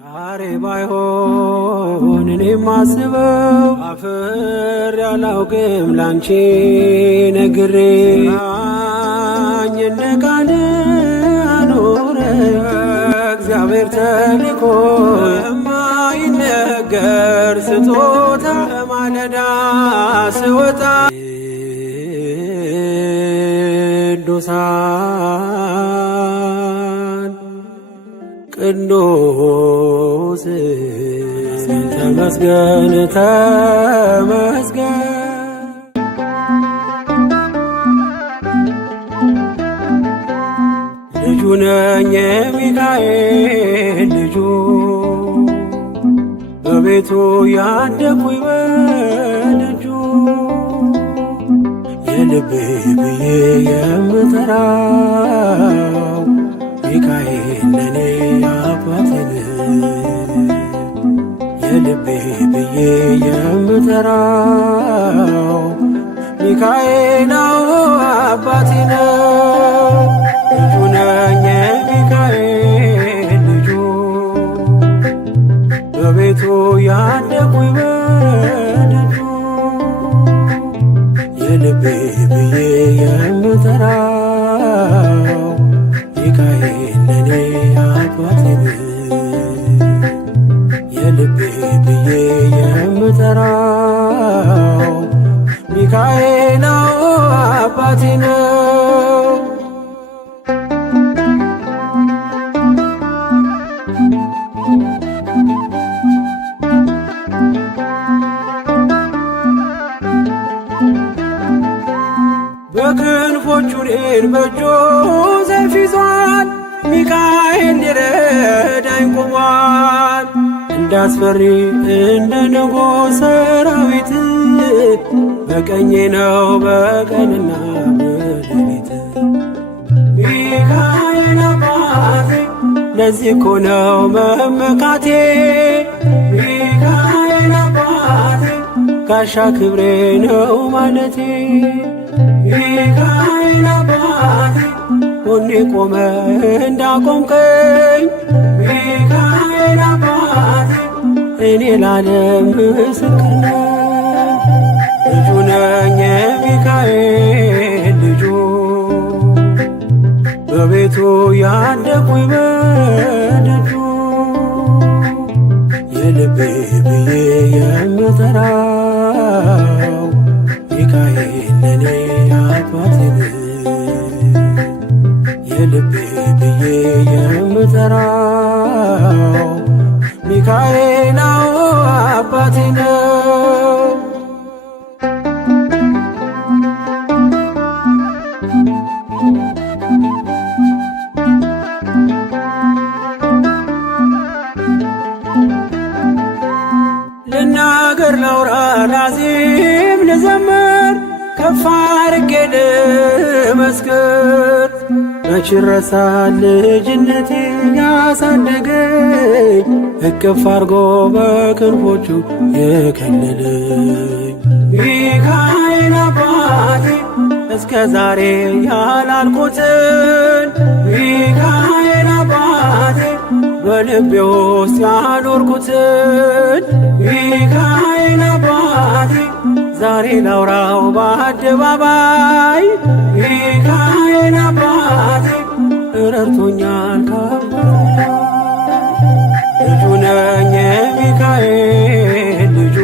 ዛሬ ባይሆን እኔ ማስበው አፍር ያላውቅም ላንቺ ነግሬ እንደ ቃል አኖረ እግዚአብሔር ተልኮ የማይነገር ስጦታ ማለዳ ስወጣ ቅዱስ ተመስገን ተመስገን። ልጁ ነኝ የሚካኤል ልጁ በቤቱ ያደኩኝ በደጁ የልቤ ብዬ የምጠራው ሚካኤል ለኔ አባቴ የልቤ ብዬ የምጠራው ሚካኤል አባቴ ነው። ልጁ ነኝ የሚካኤል ልጁ በቤቱ ያደኩኝ በደጁ የልቤ ብዬ የምጠራው ሚካኤል ለኔ አባቴ የልቤ ብዬ የምጠራው ሚካኤል አባቴ ነው። በክንፎቹ እኔን በእጁ ሰይፍ ይዟል ሚካኤል ሊረዳኝ ቆሟል። እንዳስፈሪ እንደ ንጉሥ ሰራዊት በቀኜ ነው በቀንና በሌሊት ሚካኤል አባቴ ለዚህ እኮ ነው መመካቴ ሚካኤል አባቴ ጋሻ ክብሬ ነው ማለቴ ሚካኤል አባቴ ጎኔ ቆመ እንዳቆምከኝ ሚካኤል አባቴ እኔ ላለም ምስክር ነኝ። ልጁ ነኝ የሚካኤል ልጁ በቤቱ ያደኩኝ በደጁ የልቤ ብዬ የምጠራው ሚካኤል ለኔ አባቴ የልቤ ብዬ የምጠራው ሚካኤል አባቴ ነው። ልናገር ላውራ ላዜም ልዘምር ከፍ አድርጌ ልመስክር መች ይረሳል ልጅነቴን ያሳደገኝ እቅፍ አርጎ በክንፎቹ የከለለኝ ሚካኤል አባቴ እስከ ዛሬ ያላልኩትን ሚካኤል አባቴ በልቤ ውስጥ ያኖርኩትን ሚካኤል አባቴ ዛሬ ላውራው በአደባባይ ሚካኤል አባቴ ረድቶኛል ከአባቴ ልጁ ነኝ የሚካኤል ልጁ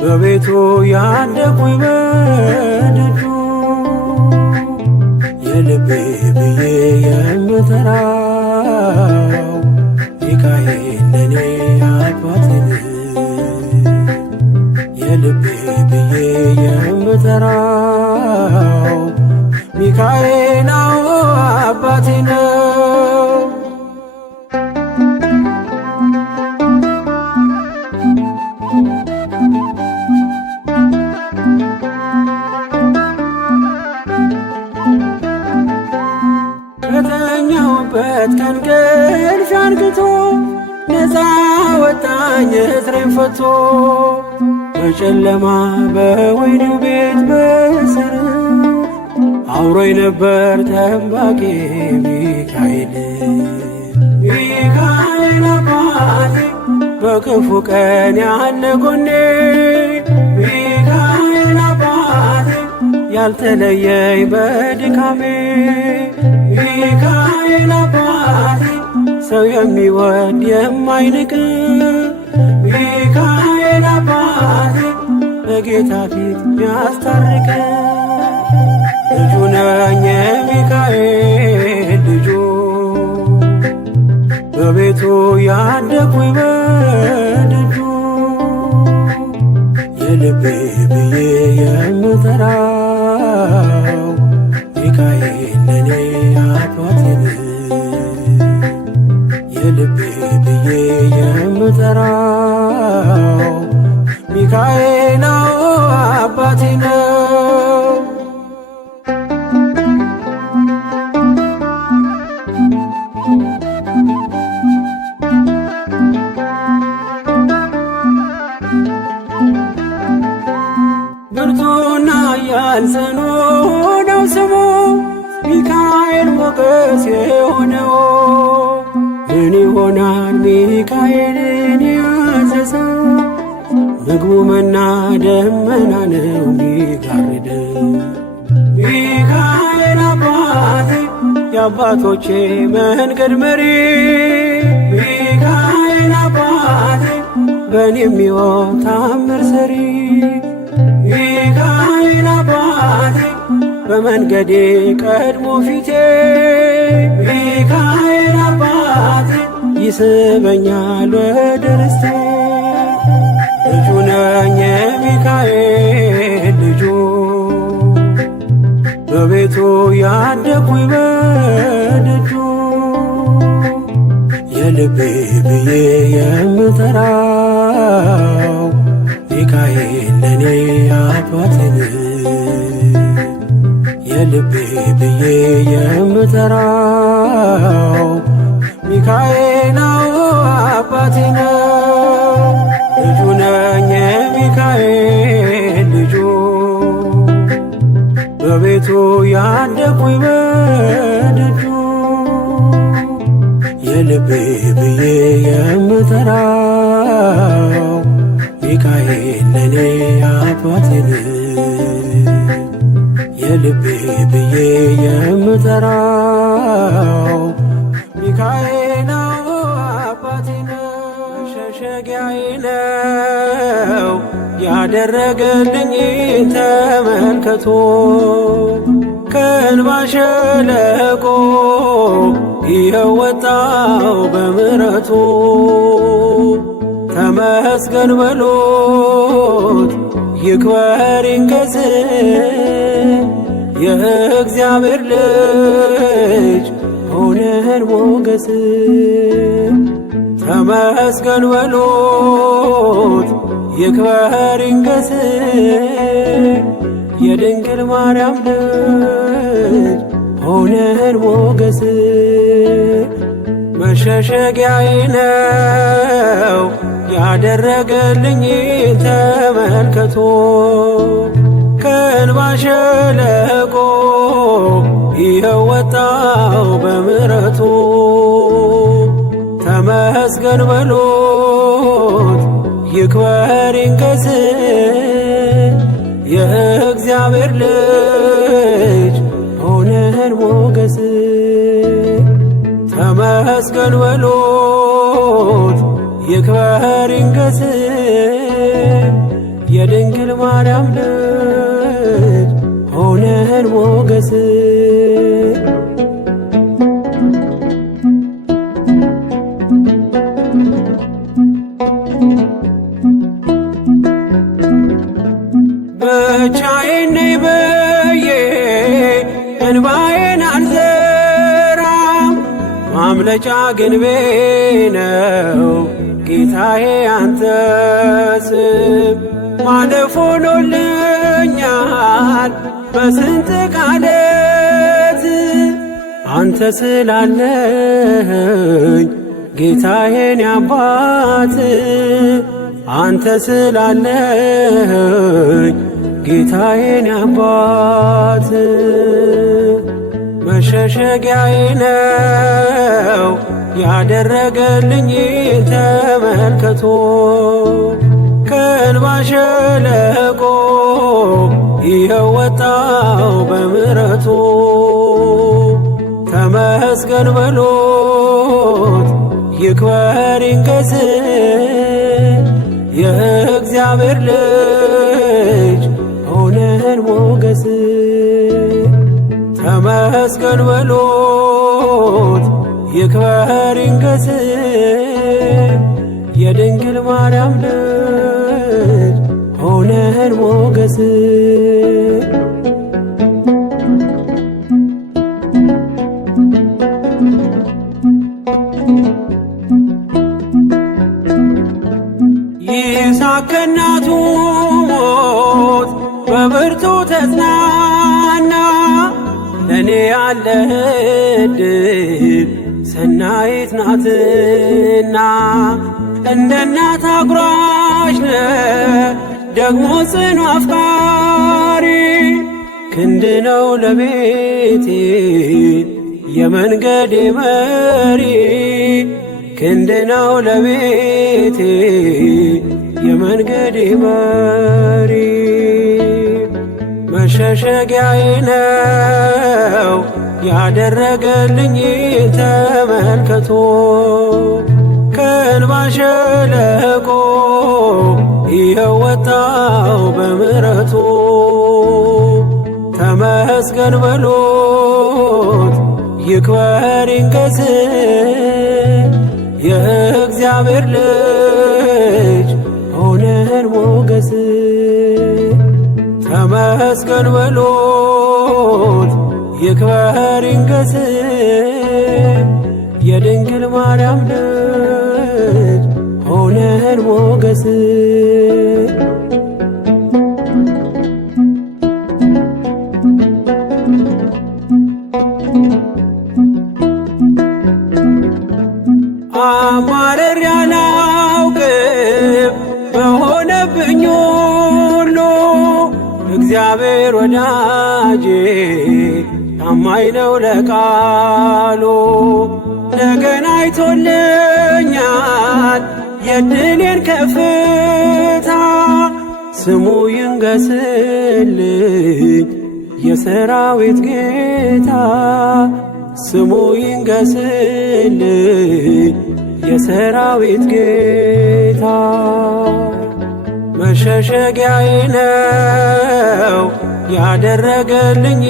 በቤቱ ያደኩኝ በደጁ የልቤ ብዬ የምጠራው ሚካኤል ለኔ አባቴ የልቤ ብዬ የምጠራው ሚካኤል አባቴ ነው። ከተኛሁበት ከእንቅልፍ አንቅቶ ነፃ ወጣኝ እስሬን ፈቶ በጨለማ በወህኒው ቤት በእስር አብሮኝ ነበር ጠባቂ ሚካኤል። በክፉ ቀን ያለ ጎኔ ሚካኤል አባቴ ያልተለየኝ በድካሜ ሚካኤል አባቴ ሰው የሚወድ የማይንቅ ሚካኤል አባቴ በጌታ ፊት ሚያስታርቅ ልጁ ነኝ የሚካኤል ልጁ በቤቱ ያደኩኝ በደጁ የልቤ ብዬ የምጠራው ሚካኤል ለኔ አባቴ ነው። የልቤ ብዬ የምጠራው ሚካኤል አባቴ ነው። ብርቱና ኃያል ጽኑ ነው ስሙ ሚካኤል ሞገስ የሆነው ምን ይሆናል ሚካኤልን ያዘዘው ምግቡ መና ደመና ነው ሚጋርደው ሚካኤል አባቴ የአባቶቼ መንገድ መሪ ሚካኤል አባቴ በእኔ የሚሆን ታምር ሰሪ ሚካኤል አባቴ በመንገዴ ቀድሞ ፊቴ ሚካኤል አባቴ ይስበኛል ወደ ርስቴ ልጁ ነኝ የሚካኤል ልጁ በቤቱ ያደኩኝ በደጁ የልቤ ብዬ የምጠራው ሚካኤል ለኔ አባቴ ነው። የልቤ ብዬ የምጠራው ሚካኤል አባቴ ነው። ልጁ ነኝ የሚካኤል ልጁ በቤቱ ያደኩኝ በደጁ የልቤ ብዬ የምጠራው ሚካኤል ለኔ አባቴ ነው። የልቤ ብዬ የምጠራው ሚካኤል አባቴ ነው። መሸሸጊያዬ ነው ያደረገልኝ ተመልከቶ ከእንባ ሸለቆ ይኸው ወጣው በምሕረቱ ተመስገን በሉት ይክበር ይንገስ የእግዚአብሔር ልጅ ሆነን ሞገስ ተመስገን በሉት ይክበር ይንገስ የድንግል ማርያም ልጅ ሆነን ሞገስ መሸሸጊያዬ ነው ያደረገልኝ ተመልከቶ ከእንባ ሸለቆ ይኸው ወጣው በምሕረቱ ተመስገን በሉት ይክበር ይንገስ የእግዚአብሔር ልጅ ሆነን ሞገስ ተመስገን በሉት ይክበር ይንገስ የድንግል ማርያም ልጅ ሆነን ሞገስ ብቻዬን ነኝ ብዬ እንባዬን አልዘራም ማምለጫ ግንቤ ነው ጌታዬ አንተ ስም ማለፍ ሆኖልኛል በስንጥቅ ዓለት አንተ ስላለኝ ጌታዬን አባት አንተ ስላለኝ ጌታዬን አባት መሸሸጊያዬ ነው ያደረገልኝ ተመልከቶ ከእንባ ሸለቆ ይኸው ወጣው በምሕረቱ ተመስገን በሎት ይክበር ይንገስ የእግዚአብሔር ልጅ ሆነን ሞገስ ተመስገን በሎት ይክበር ይንገስ የድንግል ማርያም ልጅ ሆነን ሞገስ ይስሐቅ ከእናቱ ሞት በብርቱ ተጽናና ለእኔ ያለህ ዕድል ሰናይት ናትና እንደ እናት አጉራሽ ነህ ደግሞ ጽኑ አፍቃሪ ክንድ ነው ለቤቴ የመንገዴ መሪ ክንድ ነው ለቤቴ የመንገዴ መሪ መሸሸጊያዬ ነው ያደረገልኝ ተመልከቶ ከእንባ ሸለቆ ይኸው ወጣው በምሕረቱ ተመስገን በሎት ይክበር ይንገስ የእግዚአብሔር ልጅ ሆነን ሞገስ ተመስገን በሎት ይክበር ይንገስ የድንግል ማርያም ልጅ ሆነን ሞገስ አማረር ያላውቅም በሆነብኝ ሁሉ እግዚአብሔር ወዳጄ ታማኝ ነው ለቃሉ ነገን አይቶልኛል የድኔን ከፍታ ስሙ ይንገስልኝ የሰራዊት ጌታ ስሙ ይንገስልኝ የሰራዊት ጌታ መሸሸጊያዬ ነው ያደረገልኝ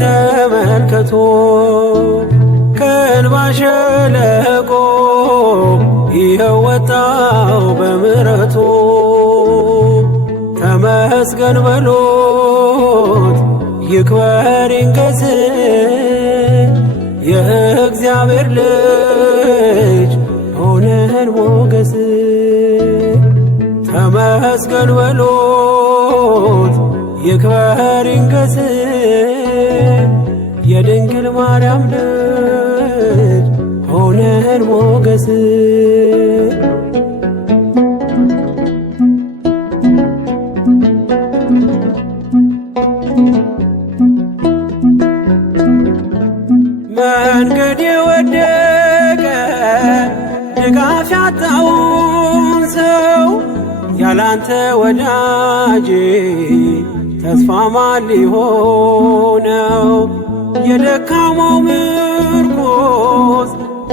ተመልከቶ ከእንባ ሸለቆ ይኸው ወጣው በምሕረቱ ተመስገን በሎት ይክበር ይንገስ የእግዚአብሔር ልጅ ሆነን ሞገስ ተመስገን በሎት ይክበር ይንገስ የድንግል ማርያም ልጅ ሆነን ሞገስ መንገድ የወደቀ ድጋፍ ያጣውን ሰው ያላንተ ወዳጄ ተስፋ ማን ሊሆነው የደካማው ምርኮስ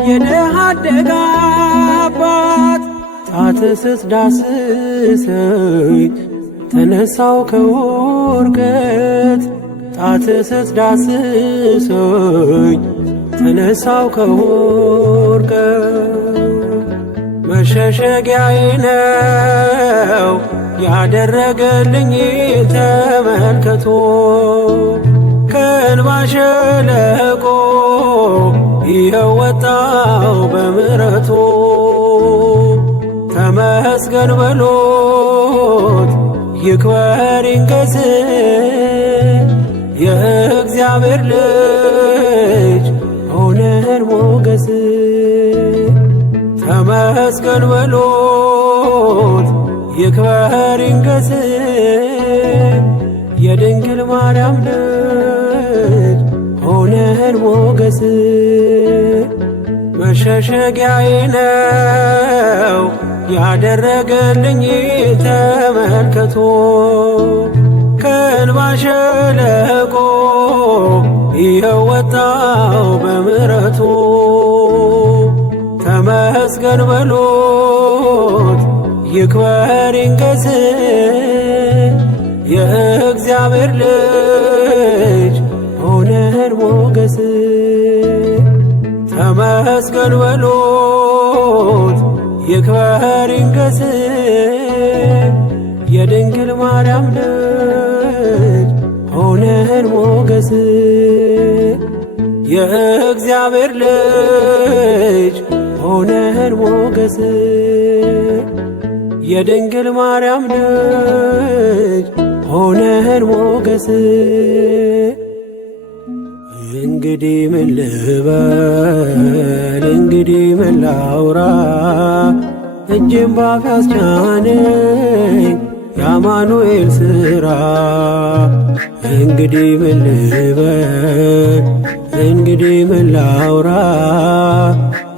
የድሃ አደግ አባት ጣትህ ስትዳስሰኝ ተነሳው ከውድቀት ጣትህ ስትዳስሰኝ ተነሳው ከውድቀት መሸሸጊያዬ ነው ያደረገልኝ ተመልከቶ ከእንባ ሸለቆ ይኸው ወጣው በምሕረቱ ተመስገን በሎት ይክበር ይንገስ የእግዚአብሔር ልጅ ሆነን ሞገስ ተመስገን በሎት ይክበር ይንገስ የድንግል ማርያም ልጅ ሆነን ሞገስ መሸሸጊያዬ ነው ያደረገልኝ ተመልከቶ። ከእንባ ሸለቆ ይኸው ወጣው በምሕረቱ። ተመስገን በሉት ይክበር ይንገስ የእግዚአብሔር ልጅ ሆነን ሞገስ። ተመስገን በሉት ይክበር ይንገስ የድንግል ማርያም ልጅ ሆነን ሞገስ። የእግዚአብሔር ልጅ ሆነን ሞገስ የድንግል ማርያም ልጅ ሆነን ሞገስ። እንግዲህ ምን ልበል እንግዲህ ምን ላውራ እጄን ባፍ ያስጫነኝ የአማኑኤል ሥራ። እንግዲህ ምን ልበል እንግዲህ ምን ላውራ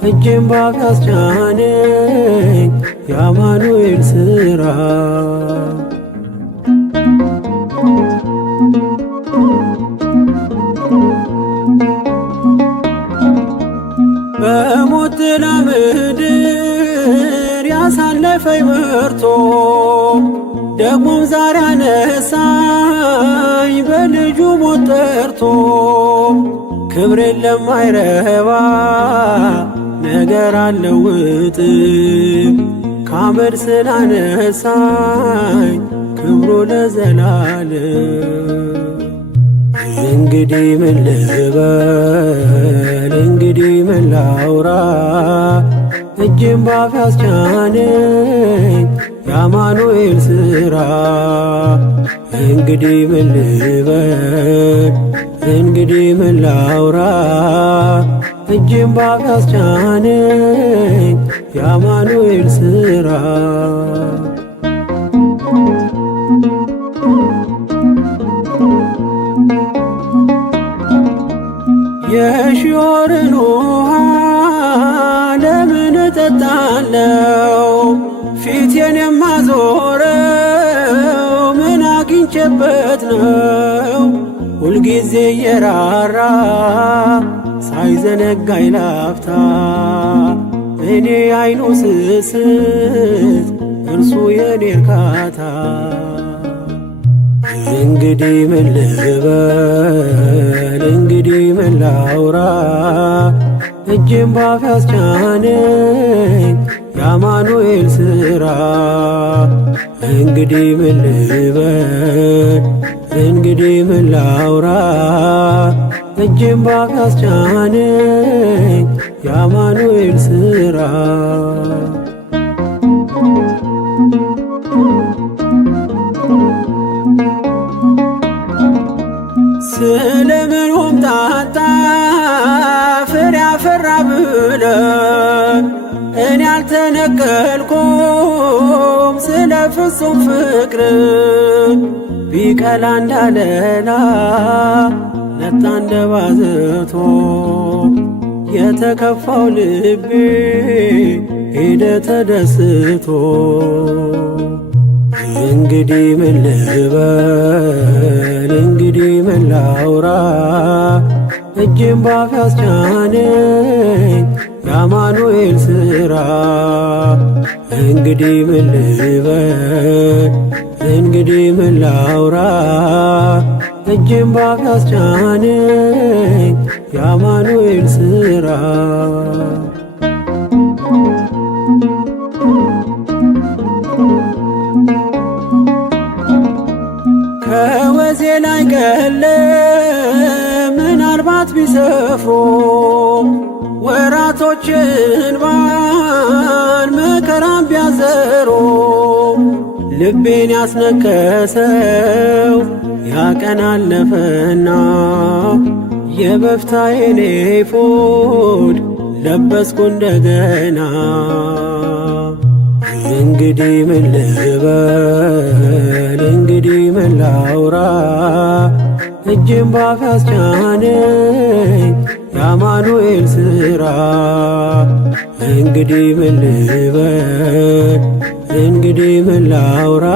እጄን ባፍ ያስጫነኝ የአማኑኤል ሥራ። በሞት ጥላ ምድር ያሳለፈኝ መርቶ ደግሞም ዛሬ አነሳኝ በልጁ ሞት ጠርቶ። ክብሬን ለማይረባ ነገር አለውጥ ከአመድ ስላነሳኝ ክብሩ ለዘላለም። እንግዲህ ምን ልበል እንግዲህ ምን ላውራ እጄን ባፍ ያስጫነኝ የአማኑኤል ሥራ። እንግዲህ ምን ልበል እንግዲህ ምን ላውራ እጄን ባፍ ያስጫነኝ የአማኑኤል ሥራ። የሺዮርን ውሃ ለምን እጠጣለው? ፊቴን የማዞረው ምን አግኝቼበት ነው? ሁልጊዜ የራራ ሳይዘነጋኝ ላፍታ እኔ አይኑ ስስት እርሱ የኔ እርካታ። እንግዲህ ምን ልበል እንግዲህ ምን ላውራ እጄን ባፍ ያስጫነኝ የአማኑኤል ሥራ። እንግዲህ ምን ልበል እንግዲህ ምን ላውራ እጄን ባፍ ያስጫነኝ የአማኑኤል ሥራ። ስለምን ሆምጣጣ ፍሬ አፈራ ብለህ እኔ አልተነቀልኩም ስለ ፍጹም ፍቅር። ቢቀላ እንዳለላ ነጣ እንደ ባዘቶ የተከፋው ልቤ ሄደ ተደስቶ። እንግዲህ ምን ልበል እንግዲህ ምን ላውራ እጄን ባፍ ያስጫነኝ የአማኑኤል ሥራ። እንግዲህ ምን ልበል እንግዲህ ምን ላውራ እጄን ባፍ ያስጫነኝ የአማኑኤል ሥራ። ከወዜ ላይ ቀለ ምናልባት ቢሰፍሩ ወራቶችን ባን መከራም ቢያዘሩ ልቤን ያስነከሰው ያቀን አለፈና የበፍታዬን ኤፉድ ለበስኩ እንደገና። እንግዲህ ምን ልበል እንግዲህ ምን ላውራ እጄን ባፍ ያስጫነኝ የአማኑኤል ሥራ። እንግዲህ ምን ልበል እንግዲህ ምን ላውራ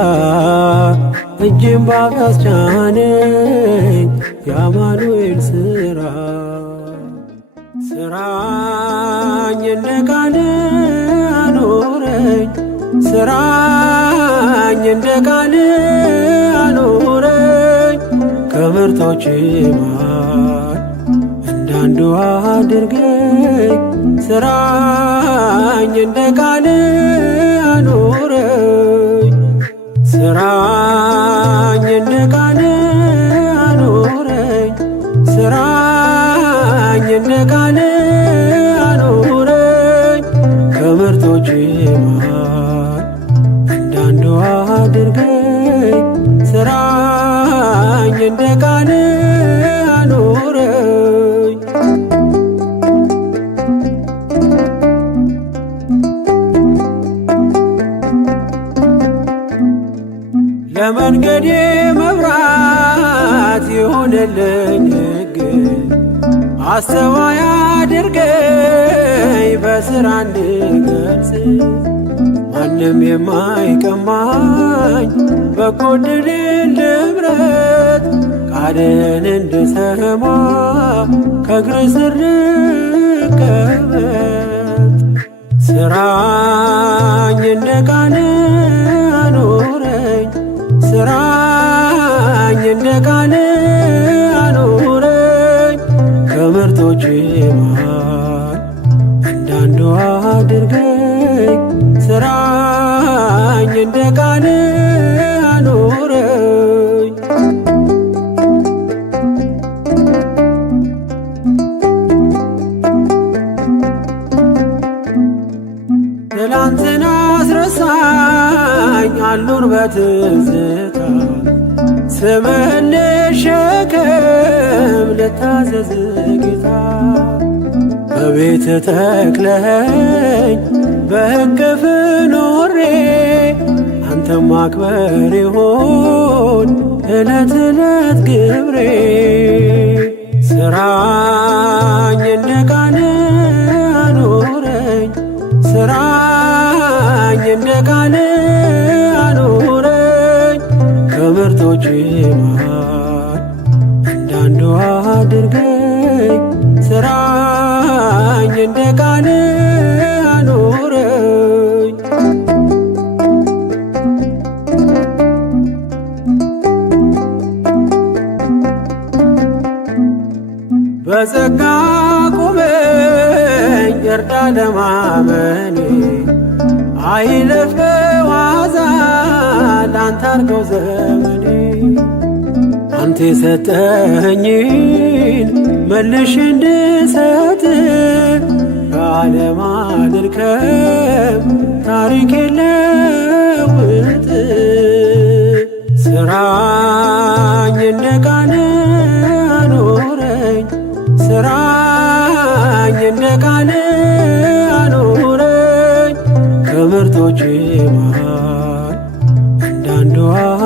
እጅም ባፍ ያስቻነኝ የአማኑኤል ሥራ። ስራኝ እንደ ቃል አኖረኝ ስራኝ እንደ ቃል አኖረኝ ከምርጦች መሃል እንዳንዱ አድርገኝ ስራኝ እንደ ቃል አኖረኝ ስራኝ እንደ ቃል አኖረኝ ስራኝ እንደ ቃል አኖረኝ ከምርጦች መሃል እንዳንዱ አድርገኝ ስራኝ እንደ ቃል አኖረኝ። ለመንገዴ መብራት የሆነልኝ ሕግ አስተዋይ አድርገኝ በሥራ እንድገልጽ ማንም የማይቀማኝ በጎ ዕድልን ልምረት ቃልን እንድሰማ ከእግር ስር ልቀመጥ ስራኝ እንደ ቃል አኖረኝ ስራኝ እንደ ቃል አኖረኝ ከምርጦች መሃል እንዳንዱ አድርገኝ ስራኝ እንደ ቃል አኖረኝ። ትላንትና አስረሳኝ አሉን በትዝታ ስምህን ልሸከም ልታዘዝ ጌታ በቤት ተክለኸኝ በእቅፍ ኖሬ አንተም ማክበር ይሆን ዕለት ዕለት ግብሬ ስራኝ እንደ ቃል አኖረኝ ስራኝ እንደ ቃል አኖረኝ ከምርጦች መሃል እንዳንዱ አድርገኝ ስራኝ እንደ ቃል አኖረኝ። በጸጋ ቁመኝ እርዳ ለማመኔ አይለፍ በዋዛ ላንተ አርገው ዘመኔ አንተ የሰጠኸኝን መልሼ እንድሰጥ ከዓለም አልርከም ታሪክ ለውጥ ስራኝ እንደ ቃል አኖረኝ ስራኝ እንደ ቃል አኖረኝ ከምርጦች መሃል እንዳንዱ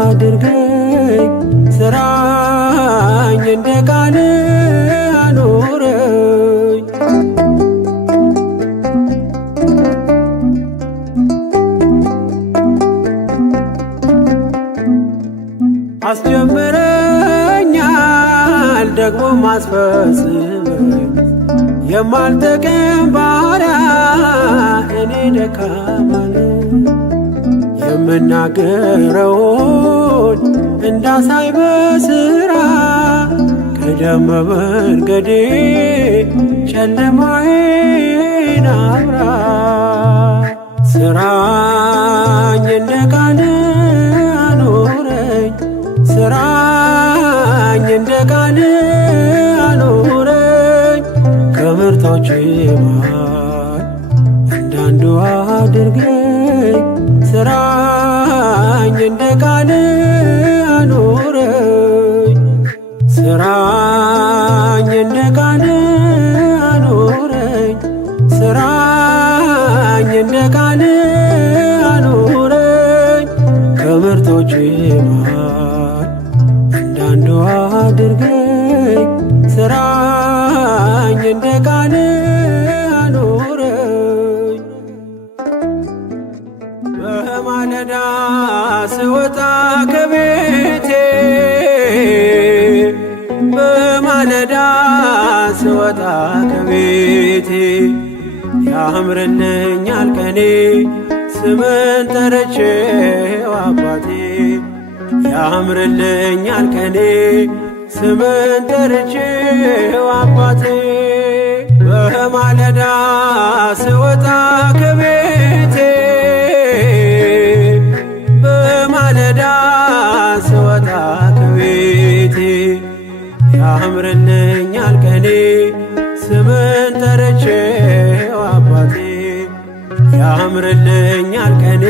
አድርገኝ ስራኝ እንደ ቃል አኖረኝ። አስጀምረኛል ደግሞ ማስፈጽመኝ የማልጠቅም ባሪያ እኔ ደካማ ነኝ የምናገረውን እንዳሳይ በሥራ ቀደም በመንገዴ ጨለማዬን አብራ ስራኝ እንደ ቃል አኖረኝ ስራኝ እንደ ቃል አኖረኝ ከምርጦች መሃል እንዳንዱ አድርገኝ ስራኝ እንደ ቃል አኖረኝ ስራኝ እንደ ቃል አኖረኝ ስራኝ እንደ ቃል አኖረኝ ከምርጦች መሃል እንዳንዱ አድርገኝ ስራኝ እንደ በማለዳ ስወጣ ከቤቴ በማለዳ ስወጣ ከቤቴ ያምርልኛል ቀኔ ስምን ጠርቼው አባቴ ያምርልኛል ቀኔ ስምን ጠርቼው አባቴ በማለዳ ስወጣ ከቤቴ በማለዳ ስወጣ ከቤቴ ያምርልኛል ቀኔ ስምን ጠርቼው አባቴ ያምርልኛል ቀኔ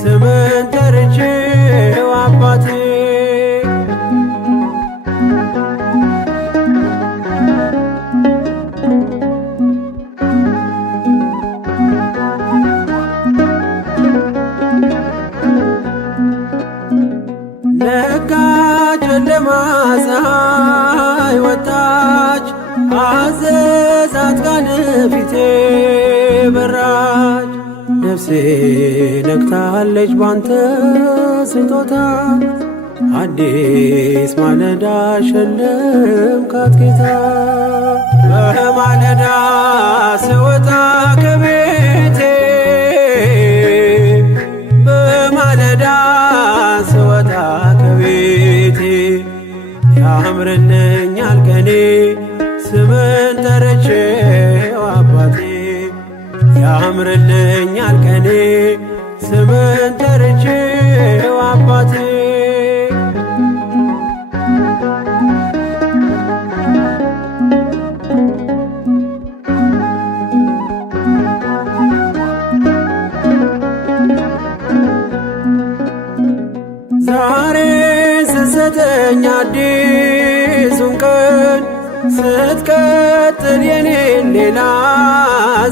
ስምን ጠርቼው አባቴ ነጋ ጨለማ ፀሐይ ወጣች አዘዛት ቀን ፊቴ በራች ነፍሴ ነግታለች ባንተ ስጦታ አዲስ ማለዳ ሸለምካት ጌታ በማለዳ ስወጣ ከቤቴ በማለዳ ስወጣ ከቤቴ ያምርልኛል ቀኔ ስምን ጠርቼው አባቴ ያምርልኛል ቀኔ ስምን ጠርቼው አባቴ ዛሬ ስትሰጠኝ አዲሱን ቀን ስትቀጥል የኔን ሌላ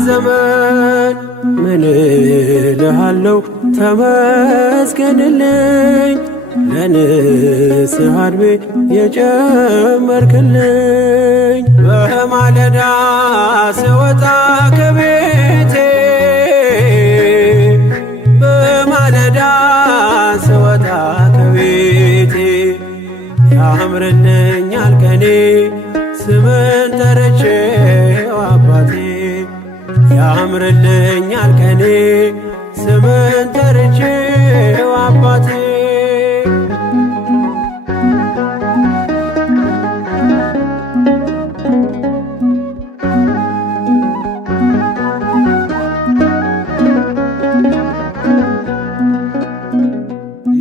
ዘመን ምን እልሃለሁ ተመስገንልኝ ለንስሐ ዕድሜ የጨመርክልኝ በማለዳ ስወጣ ከቤቴ በማለዳ ስወጣ ከቤቴ ያምርልኛል ቀኔ ስምን ጠርቼው አባቴ ያምርልኛል ቀኔ ስምን ጠርቼው አባቴ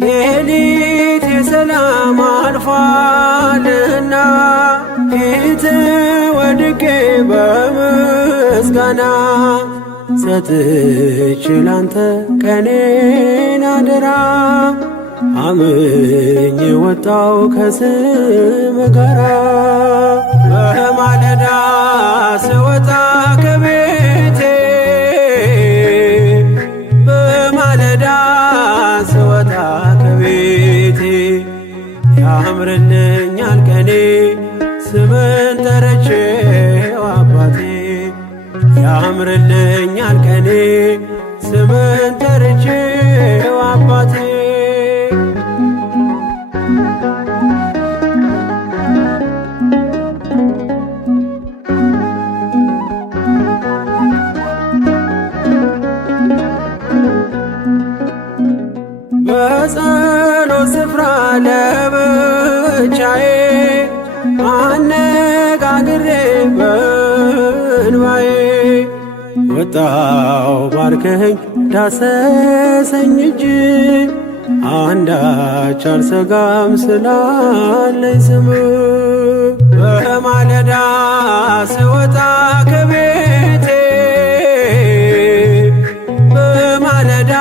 ሌሊት የሰላም አልፏልና ፊት ወድቄ በምስጋና ሰጥቼ ላንተ ቀኔን አደራ አምኜ ወጣው ከስም ጋራ በማለዳ ስወጣ ከቤቴ በማለዳ ስወጣ ከቤቴ ያምርልኛል ቀኔ ስምን ጠርቼው አባቴ ያምርልኛል ቀኔ ስምን ጠርቼው አባቴ በጸሎት ስፍራ ለብቻዬ አነጋግሬ በእንባዬ ወጣው ባርከኝ ዳሰሰኝ እጅ አንዳች አልሰጋም ስላለኝ ስም በማለዳ ስወጣ ከቤቴ በማለዳ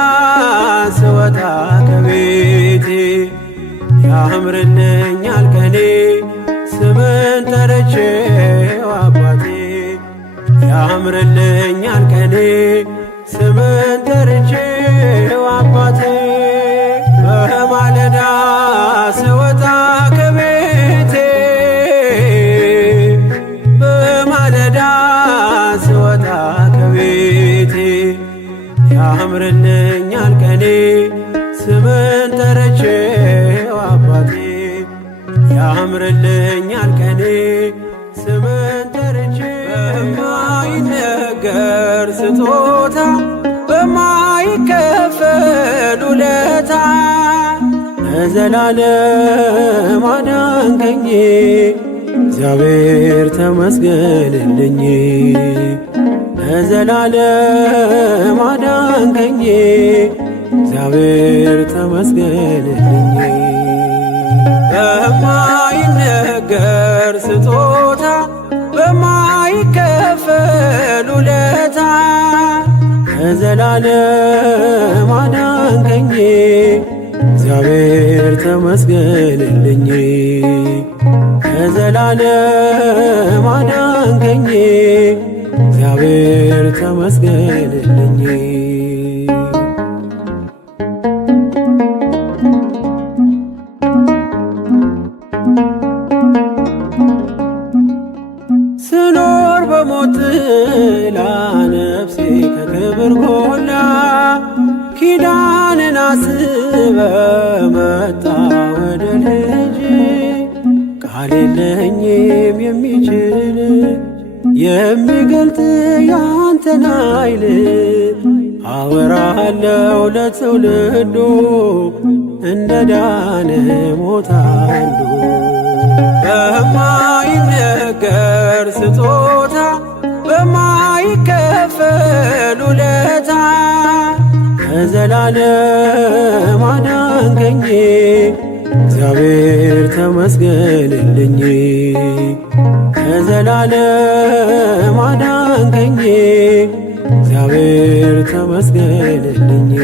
ስወጣ ከቤቴ ያምርልኛል ቀኔ ስምን ጠርቼው አባቴ ያምርልኛል ቀኔ ስምን ጠርቼው አባቴ በማለዳ ስወጣ ከቤቴ በማለዳ ስወጣ ከቤቴ ያምርልኛል ቀኔ ስምን ጠርቼው አባቴ ያምርልኛል ቀኔ ስምን ጠርቼ በማይነገር ስጦታ በማይከፈል ውለታ ለዘላለም አዳንከኝ እግዚአብሔር ተመስገንልኝ ለዘላለም አዳንከኝ እግዚአብሔር ተመስገንልኝ በማይነገር ስጦታ በማይከፈል ውለታ ለዘላለም አዳንከኝ እግዚአብሔር ተመስገንልኝ ለዘላለም አዳንከኝ እግዚአብሔር ተመስገንልኝ ስኖር በሞት ጥላ ነፍሴ ከክብር ጎላ ኪዳንን አስበ መጣ ወደ ልጅ ቃል የለኝም የሚችል የሚገልጥ ያንተን ኃይል አወራለሁ ለትውልዱ እንደ ዳነ ሞት አንዱ በማይነገር ስጦታ በማይከፈል ውለታ ለዘላለም አዳንከኝ እግዚአብሔር ተመስገንልኝ ለዘላለም አዳንከኝ እግዚአብሔር ተመስገንልኝ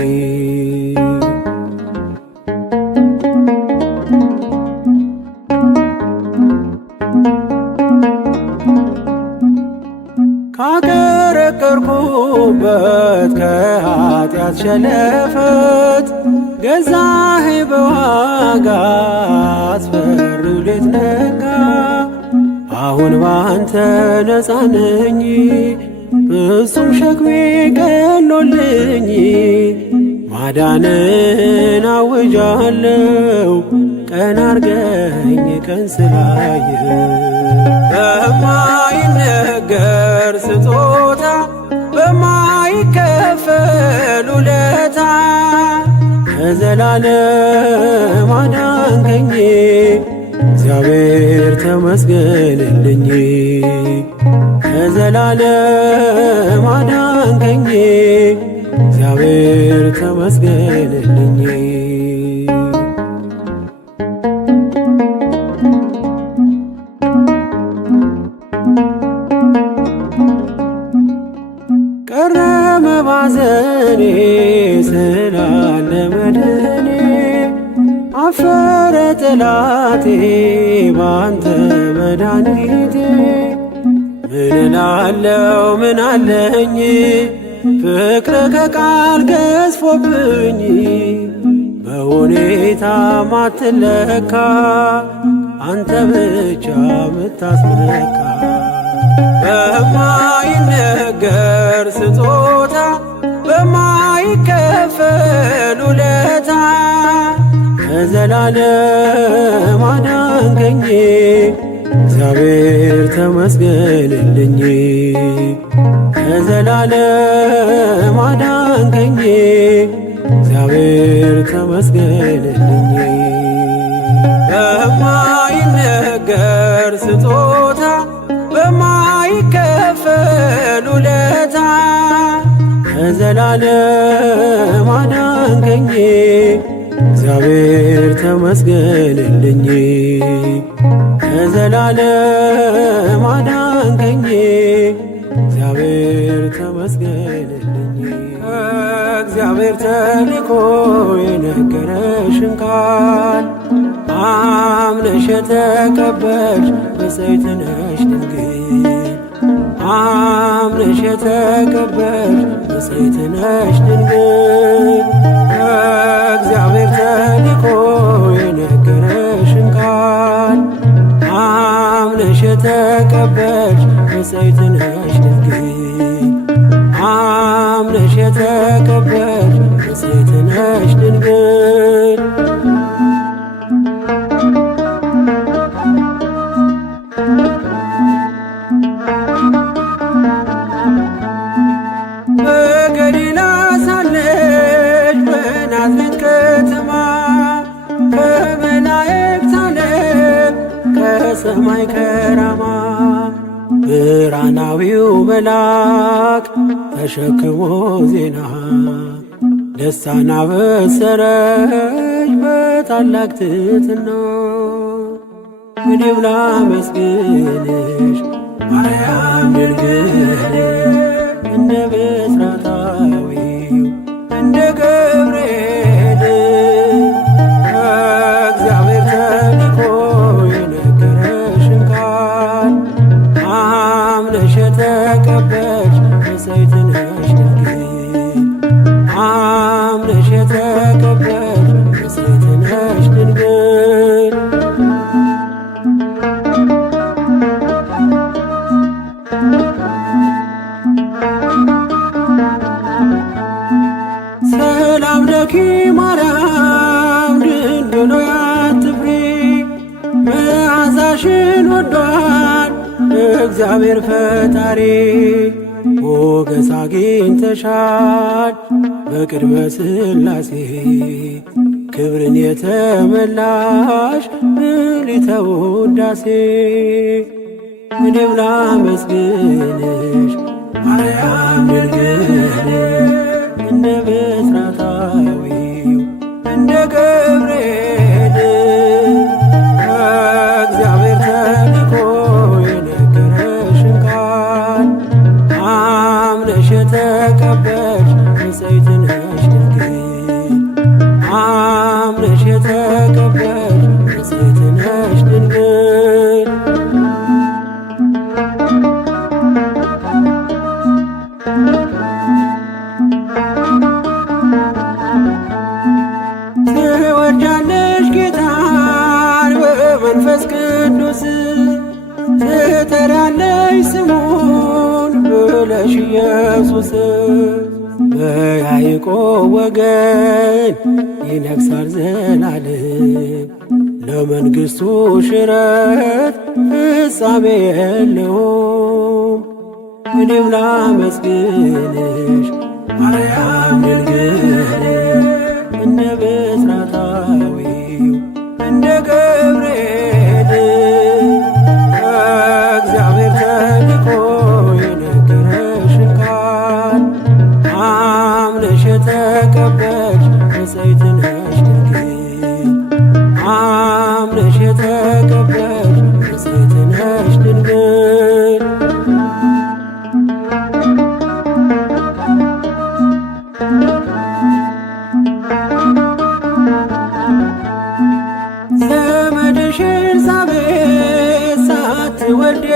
ካቀረቀርኩበት ከኃጢአት ሸለፈት ገዛህ በዋጋ አስፈሪው ሌት ነጋ አሁን ባንተ ነፃ ነኝ ፍጹም ሸክሜ ቀሎልኝ ማዳንን አውጃለሁ ቀን አርገኝ ቀን ስላየ በማይነገር ስጦታ በማይከፈል ውለታ ለዘላለም አዳንከኝ እግዚአብሔር ተመስገንልኝ ለዘላለም አዳንከኝ እግዚአብሔር ተመስገንልኝ ቀረበ ባዘኔ ስላለ መድኔ አፈረ ጠላቴ ባንተ መድኃኒቴ ምን እላለሁ ምን አለኝ ፍቅር ከቃል ገዝፎብኝ በሁኔታ ማትለካ አንተ ብቻ ምታስመካ በማይነገር ስጦታ በማይከፈል ውለታ ለዘላለም አዳንከኝ እግዚአብሔር ተመስገንልኝ ለዘላለም አዳንከኝ እግዚአብሔር ተመስገንልኝ በማይነገር ስጦታ በማይከፈል ውለታ ለዘላለም አዳንከኝ እግዚአብሔር ተመስገንልኝ ለዘላለም አዳንከኝ እግዚአብሔር ተመስገንልኝ እግዚአብሔር ተልኮ የነገረሽን ቃል አምነሽ የተቀበልሽ ብፅዕት ነሽ ድንግል አምነሽ የተቀበልሽ ብፅዕት ነሽ ድንግል እግዚአብሔር ተልኮ የነገረሽን ቃል አምነሽ የተቀበልሽ ብፅዕት ነሽ ድንግል አምነሽ የተቀበልሽ ንጽሕት ነሽ ድንግል። በገሊላ ሳለች በናዝሬት ከተማ ከመላእክት ዓለም ከሰማይ ከራማ ብርሃናዊው መልአክ ተሸክሞ ዜና ደስታን አበሰረች በታላቅ ትሕትና። እኔም ላመስግንሽ ማርያም ድንግል እንደ ብስራታዊው እንደ ገብርኤል ከእግዚአብሔር ተልኮ የነገረሽን ቃል አምነሽ የተቀበልሽ ንጽሕት ነሽ ድንግል። አምነሽ የተቀበልሽ ንጽሕት ነሽ ድንግል። ሰላም ለኪ ማርያም ድንግል ሆይ አትፍሪ፣ መዓዛሽን ወዷል እግዚአብሔር ፈጣሪ። ሞገስ አግኝተሻል በቅድመ ሥላሴ ክብርን የተመላሽ ምልዕተ ውዳሴ። እኔም ላመስግንሽ ማርያም ድንግል እንደ ብስራታዊው እንደ ገብርኤል ከእግዚአብሔር ተልኮ የነገረሽን ቃል አምነሽ የተቀበልሽ ንጽሕት ነሽ ድንግል። አምነሽ የተቀበልሽ ንጽሕት ነሽ ድንግል። ትወልጃለሽ ጌታን በመንፈስ ቅዱስ ትጠሪያለሽ ስሙን ብለሽ ኢየሱስ። በያዕቆብ ወገን ይነግሣል ዘላለም ለመንግሥቱ ሽረት ፍጻሜ የለውም። እኔም ላመስግንሽ ማርያም ድንግል እንደ ብስራታዊው እንደ ገብርኤል ከእግዚአብሔር ተልኮ የነገረሽን ቃል አምነሽ የተቀበልሽ ንጽሕት ነሽ ድንግል። አምነሽ የተቀበልሽ ንጽሕት ነሽ ድንግል። ዘመድሽ ኤልሳቤጥ ሳትወልድ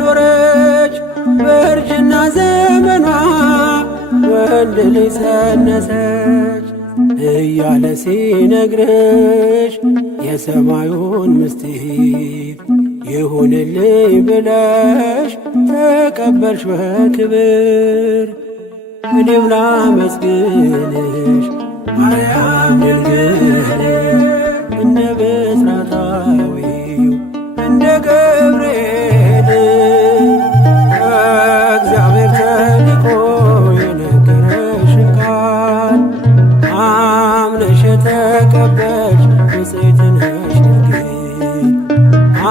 ኖረች፣ በእርጅና ዘመኗ ወንድ ልጅ ጸነሰች እያለ ሲነግርሽ የሰማዩን ምስጢር ይሁንልኝ ብለሽ ተቀበልሽ በክብር። እኔም ላመስግንሽ ማርያም ድንግል እንደ ብስራታዊው እንደ ገብርኤል ከእግዚአብሔር ተልኮ የነገረሽን ቃል አምነሽ የተቀበልሽ ንጽሕት ነሽ ድንግል።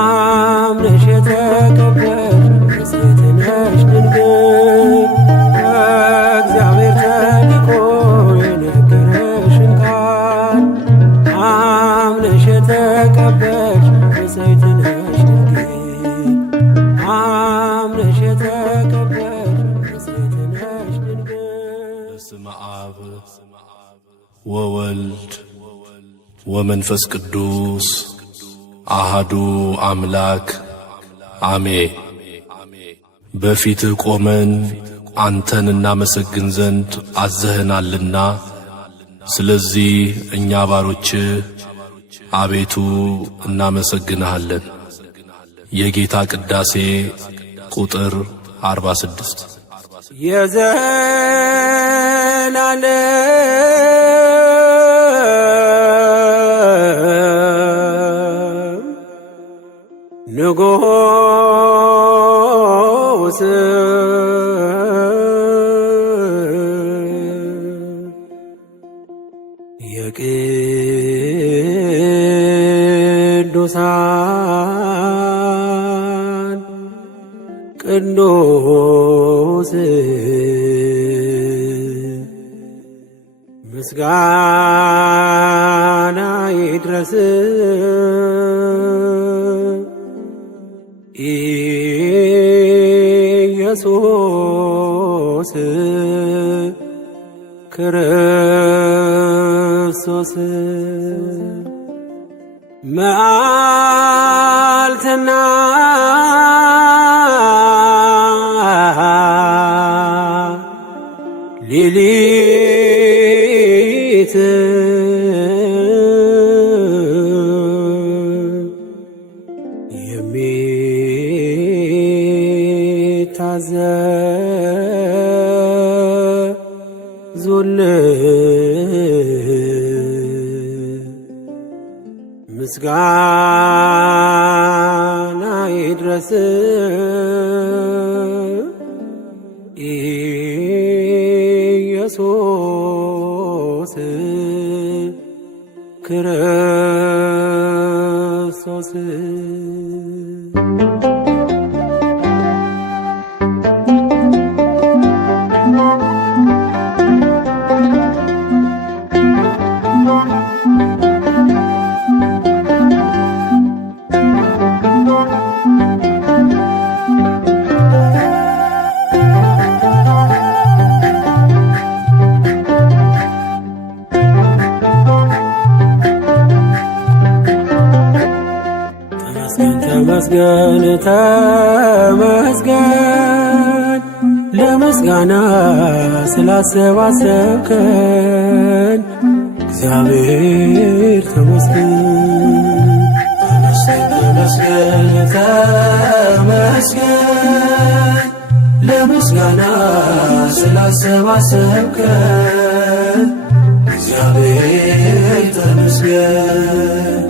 አምነሽ የተቀበልሽ ንጽሕት ነሽ ድንግል። ከእግዚአብሔር ተልኮ የነገረሽን ቃል አምነሽ የተቀበልሽ ንጽሕት ነሽ ድንግል። አምነሽ የተቀበልሽ ንጽሕት ነሽ ድንግል። በስመ አብ ወወልድ ወመንፈስ ቅዱስ አሃዱ አምላክ አሜን። በፊትህ ቆመን አንተን እናመሰግን ዘንድ አዘህናልና፣ ስለዚህ እኛ ባሮችህ አቤቱ እናመሰግንሃለን። የጌታ ቅዳሴ ቁጥር 46 የዘላለም ንጉሥ የቅዱሳን ቅዱስ ምስጋና ይድረስ ኢየሱስ ክርስቶስ መዓልትና ሌሊት የሚታዘዙልህ ምስጋና ይድረስ ኢየሱስ ክርስቶስ ተመስገን ተመስገን ለምስጋና ስላሰባሰብከን እግዚአብሔር ተመስገን። ተመስገን ተመስገን ለምስጋና ስላሰባሰብከን እግዚአብሔር ተመስገን።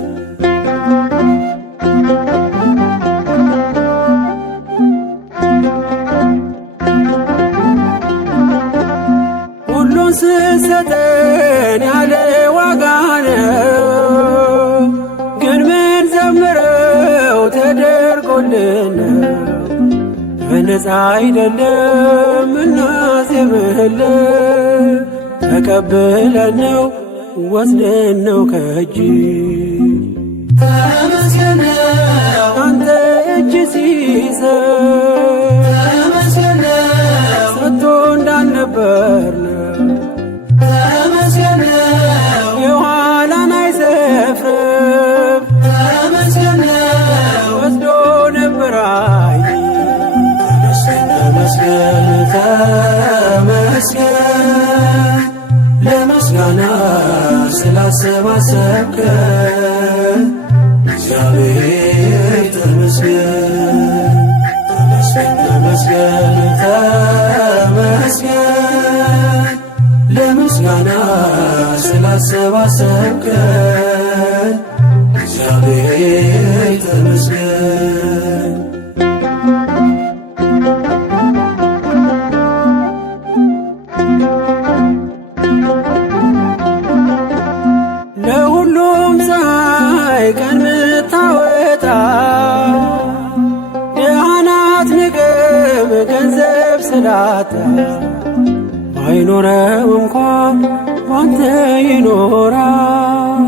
ስትሰጠን ያለ ዋጋ ነው፣ ግን ምን ዘምረው ተደርጎልን በነፃ አይደለም እናዜምህልን። ተቀብለን ነው ወስደን ነው ከእጅ ተመስገን አንተ እጅ ሲሰጥ ተመስገን ሰጥቶ እንዳልነበር የኋላን አይሰፍርም ተመስገን ወስዶ ነበር አይ ተመስገን ተመስገን ለምስጋና ስላሰባሰብከን እግዚአብሔር ተመስገን። ተመስገን ተመስገን ለምስጋና ስላሰባሰብከን እግዚአብሔር ተመስገን። ለሁሉም ፀሐይ ቀን ምታወጣ የአናት ንግም ገንዘብ ስላጣ ባይኖረው እንኳን ባንተ ይኖራል።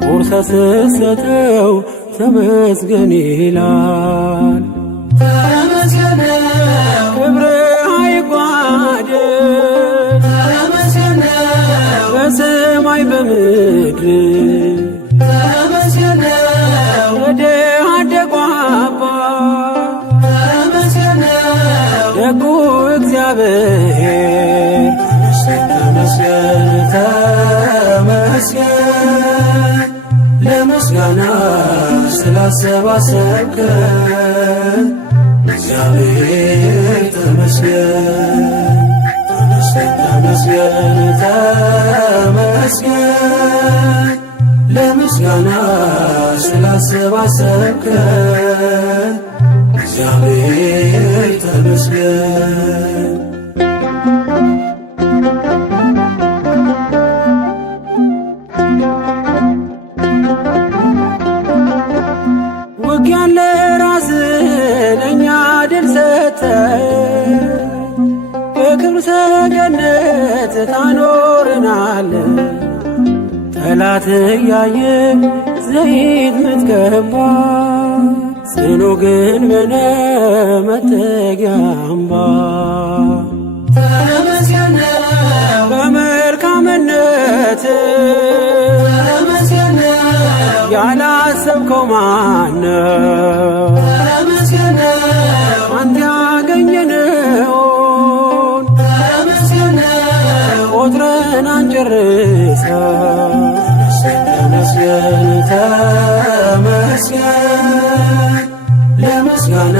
ቁርሰ ስትሰጠው ተመስገን ይላል። ተመስገን ክብርህ አይጓደል ተመስገን በሰማይ በምድር ተመስገን ለድሃ አደጉ አባት ተመስገን ደጉ እግዚአብሔር ተመስገን ተመስገን ለምስጋና ስላሰባሰብከን እግዚአብሔር ተመስገን። ተመስገን ተመስገን ለምስጋና ስላሰባሰብከን እግዚአብሔር ተመስገን። ውጊያን ለራስህ ለእኛ ድል ሰጠህ፣ በክብር ሰገነት ታኖረናለህ። ጠላት እያየ ዘይት ምትቀባ ጽኑ ግንብ ነህ መጠጊያ አምባ። ተመስገን በመልካምነትህ ያላሰብከው ማነው? ተመስገን አንተ ያገኘነውን ቆጥረን አንጨርሰው። ተመስገን ተመስገን ለምስጋና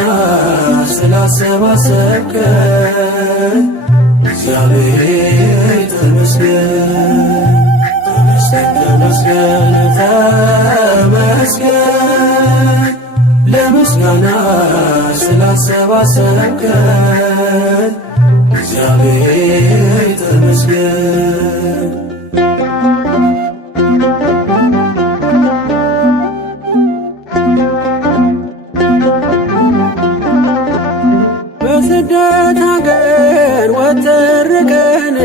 ስላሰባሰብከን እግዚአብሔር ተመስገን። ተመስገን ተመስገን ለምስጋና ስላሰባሰብከን እግዚአብሔር ተመስገን። በስደት አገር ወተርከን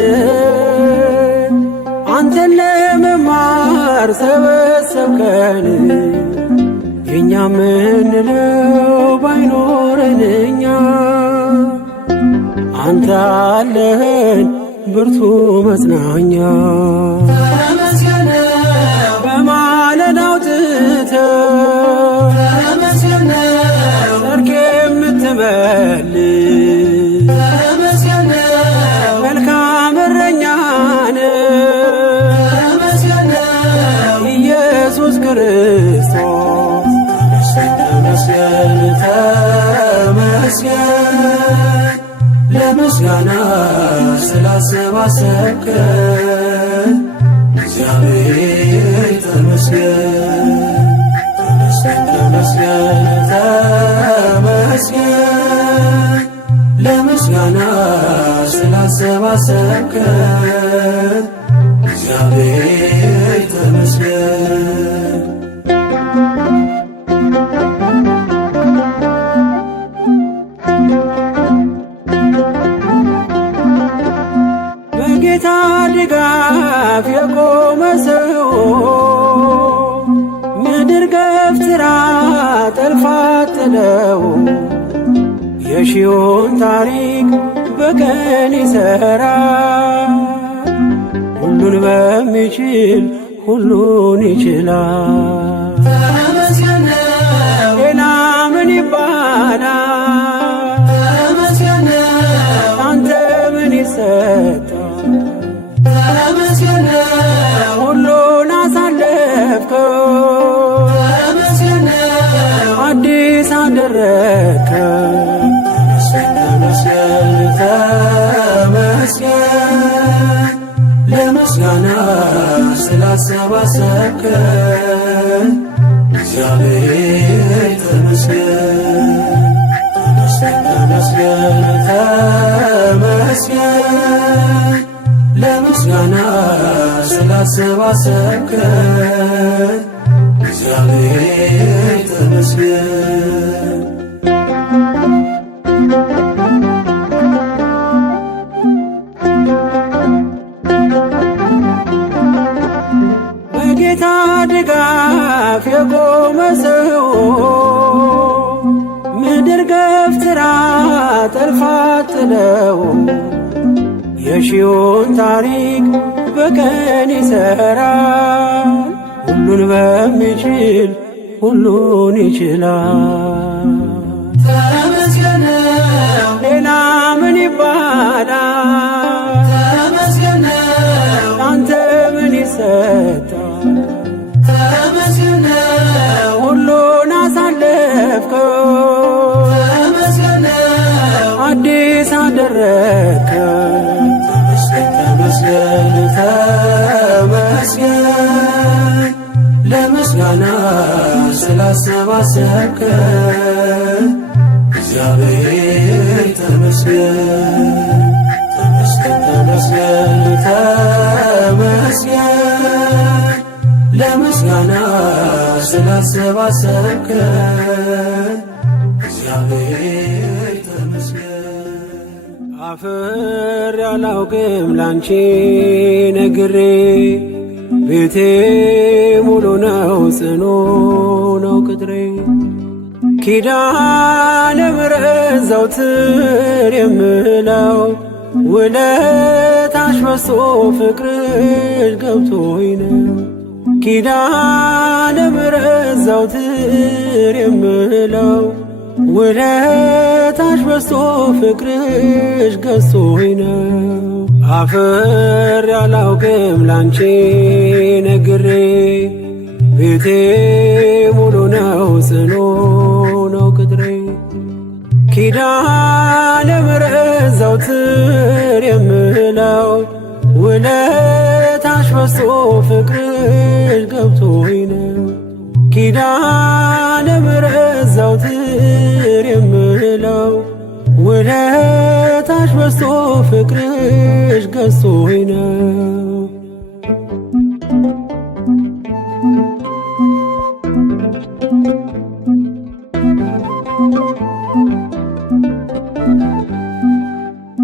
አንተን ለመማር ሰበሰብከን። የእኛ ምንለው ባይኖረን እኛ አንተ አለህን ብርቱ መጽናኛ። ተመስገን በማለዳው ትተህ ሰርክ የምትመልስ መልካም እረኛ ኢየሱስ ክርስቶስ። ተመስገን ተመስገን ለምስጋና ስላሰባሰብከን እግዚአብሔር ተመስገን። ተመስገን ተመስገን ለምስጋና ስላሰባሰብከን እግዚአብሔር ተመስገን። በጌታ ድጋፍ የቆመ ሰው ምድር ገፍትራ ጠልፋ ጥለው የሺውን ታሪክ በቀን ይሠራል። ሁሉን በሚችል ሁሉን ይችላል። ተመስገን ሌላ ምን ይባላል? ተመስገን አንተ ምን ይሰጣል? ተመስገን ሁሉን አሳለፍከው፣ ተመስገን አዲስ አደረግከው። ተመስገን ተመስገን ለምስጋና ስላሰባሰብከን እግዚአብሔር ተመስገን። ተመስገን ተመስገን ለምስጋና ስላሰባሰብከን እግዚአብሔር ተመስገን። በጌታ ድጋፍ የቆመ ሰው ምድር ገፍትራ ጠልፋ ጥለው የሺውን ታሪክ በቀን ይሠራል። ሁሉን በሚችል ሁሉን ይችላል። ተመስገን ሌላ ምን ይባላል? ተመስገን አንተ ምን ይሰጣል? ተመስገን ሁሉን አሳለፍከው፣ ተመስገን አዲስ አደረግከው። ተመስገን ተመስገን ለምስጋና ስላሰባሰብከን እግዚአብሔር ተመስገን ተመስገን ተመስገን ተመስገን ለምስጋና ስላሰባሰብከን እግዚአብሔር ተመስገን። አፍር ያላውቅም ላንቺ ነግሬ ቤቴ ሙሉ ነው ጽኑ ነው ቅጥሬ ኪዳነ ምሕረት ዘወትር የምለው ውለታሽ በዝቶ ፍቅርሽ ገብቶኝ ነው። ኪዳነ ምሕረት ዘወትር የምለው ውለታሽ በዝቶ ፍቅርሽ ገዝቶኝ ነው። አፍር ያላውቅም ላንቺ ነግሬ ቤቴ ሙሉ ነው ጽኑ ነው ቅጥሬ ኪዳነ ምሕረት ዘወትር የምለው ውለታሽ በዝቶ ፍቅርሽ ገብቶኝ ነው። ኪዳነ ምሕረት ዘወትር የምለው ውለታሽ በዝቶ ፍቅርሽ ገዝቶኝ ነው።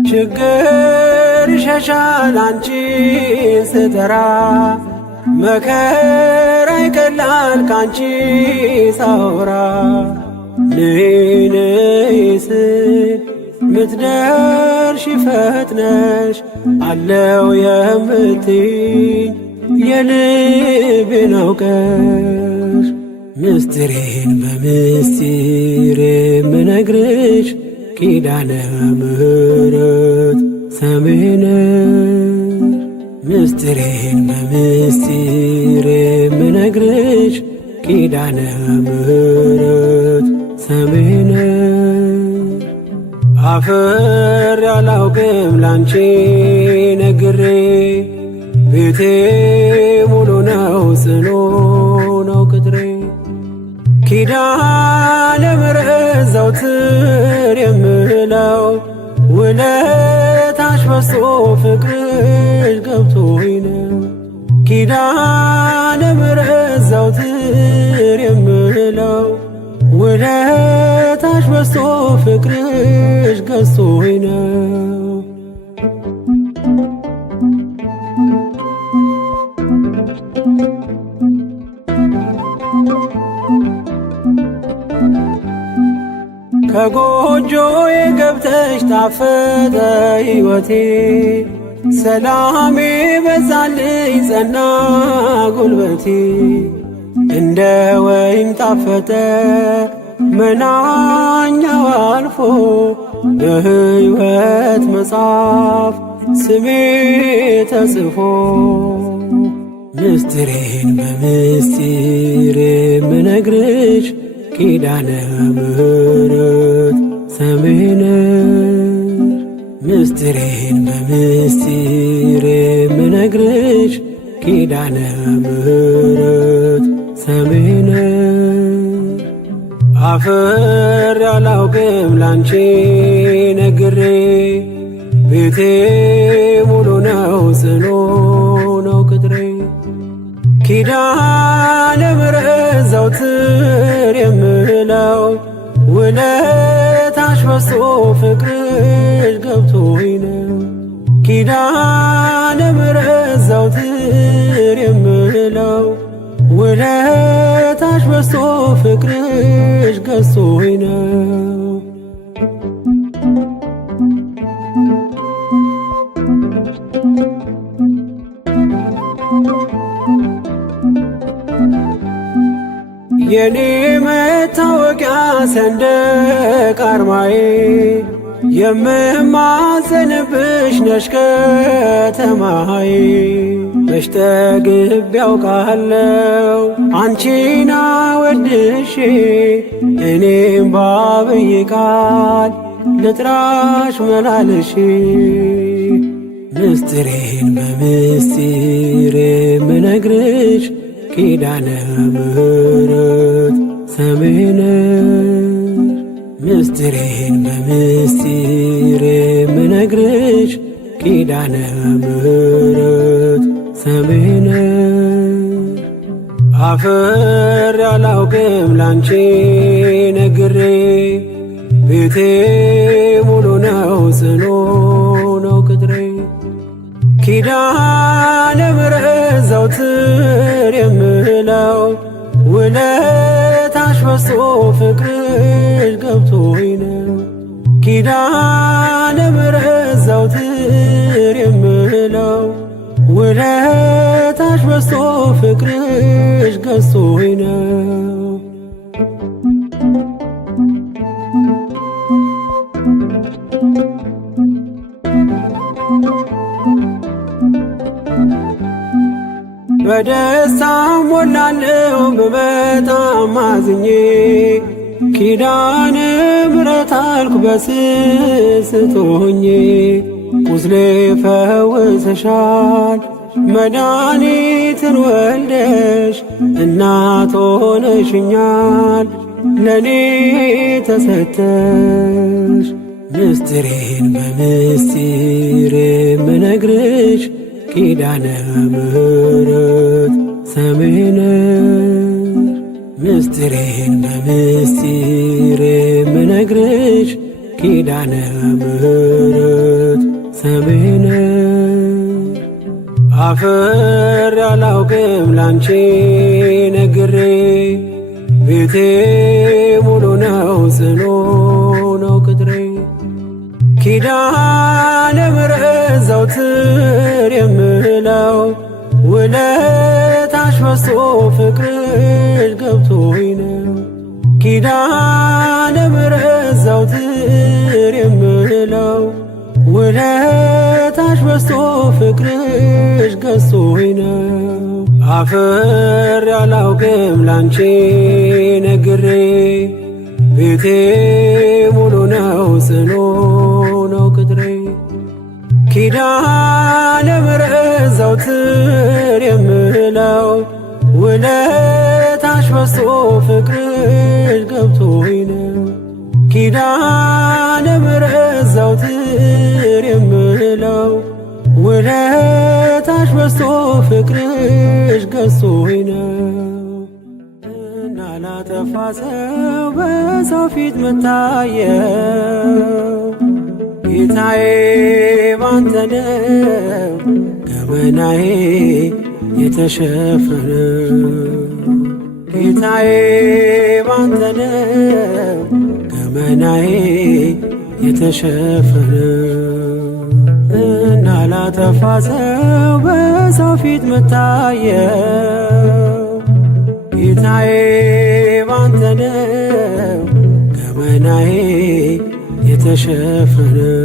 ችግር ይሸሻል አንቺን ስጠራ መከራ ይቀላል ካንቺ ሳወራ ነይ ነይ ስል ምትደርሺ ፈጥነሽ አለው የምትይኝ የልቤን አውቀሽ ምስጢሬን በምስጢር የምነግርሽ ኪዳነ ምሕረት ሰምሄ ነሽ። ምስጢሬን በምስጢር የምነግርሽ ኪዳነ ምሕረት ሰምሄ ነሽ። አፍር ያላውቅም ላንቺ ነግሬ ቤቴ ሙሉ ነው ጽኑ ነው ቅጥሬ ኪዳነ ምሕረት ዘወትር የምለው ውለታሽ በዝቶ ፍቅርሽ ገብቶኝ ነው። ኪዳነ ምሕረት ዘወትር የምለው ውለታሽ በዝቶ ፍቅርሽ ገዝቶኝ ነው። ከጎጆዬ ገብተሽ ጣፈጠ ሕይወቴ ሰላሜ በዛልኝ ጸና ጉልበቴ እንደ ወይን ጣፈጠ መናኛው አልፎ በሕይወት መጽሐፍ ስሜ ተጽፎ ምስጢሬን በምስጢር የምነግርሽ ኪዳነ ምሕረት ሰምሄ ነሽ። ምስጢሬን በምስጢር የምነግርሽ ኪዳነ ምሕረት ሰምሄ ነሽ። አፍር ያላውቅም ላንቺ ነግሬ ቤቴ ሙሉ ነው ጽኑ ነው ቅጥሬ ኪዳነ ምሕረት ዘወትር የምለው ውለታሽ በዝቶ ፍቅርሽ ገብቶኝ ነው። ኪዳነ ምሕረት ዘወትር የምለው ውለታሽ በዝቶ ፍቅርሽ ገዝቶኝ ነው። የኔ መታወቂያ ሰንደቅ አርማዬ የምማጸንብሽ ነሽ ከተማዬ መች ጠግቤ ያውቃለሁ አንቺን አወድሼ እኔም ባብዬ ቃል ልጥራሽ መላልሼ ምስጢሬን በምስጢር የምነግርሽ ኪዳነ ምሕረት ሰምሄ ነሽ። ምስጢሬን በምስጢር የምነግርሽ ኪዳነ ምሕረት ሰሜን አፈር ያላውቅም ላንቺ ነግሬ ቤቴ ሙሉ ነው ጽኑ ነው ቅጥሬ ኪዳነ ምሕረት ዘውትር የምለው ውለታሽ በዝቶ ፍቅርሽ ገብቶኝ ነው ኪዳነ ምሕረት ዘውትር የምለው ውለታሽ በዝቶ ፍቅርሽ ገዝቶኝ ነው በደስታ ሞላለሁ በበጣም አዝኜ ኪዳነ ምሕረት አልኩ በስስት ሆኜ ቁስሌ ፈውሰሻል መድኃኒትን ወልደሽ እናት ሆነሽኛል ለኔ ተሰተሽ ምስጢሬን በምስጢር የምነግርሽ ኪዳነ ምሕረት ሰሜን ምስጢሬን በምስጢር የምነግርሽ ኪዳነ ምሕረት ሰሜን አፈር ያላውቅም ላንቺ ነግሬ ቤቴ ሙሉ ነው ጽኑ ነው ቅጥሬ ኪዳነ ምሕረት ዘውትር የምለው ውለታሽ በዝቶ ፍቅርሽ ገብቶኝ ነው ኪዳነ ምሕረት ዘውትር የምለው ውለታሽ በዝቶ ፍቅርሽ ገዝቶኝ ነው አፈር ያላውቅም ላንቺ ነግሬ ቤቴ ሙሉ ነው ጽኑ ነው ቅጥሬ ኪዳነ ምሕረት ዘውትር የምለው ውለታሽ በዝቶ ፍቅርሽ ገብቶኝ ነው ኪዳነ ምሕረት ዘውትር የምለው ውለታሽ በዝቶ ፍቅርሽ ገዝቶኝ ነው እንዳላጠፋ ሰው በሰው ፊት መታየው ጌታዬ ባንተ ነው ገመናዬ የተሸፈነው ጌታዬ ባንተ ነው ገመናዬ የተሸፈነው እንዳላጠፋ ሰው በሰው ፊት መታየው ጌታዬ ባንተ ነው ገመናዬ የተሸፈነው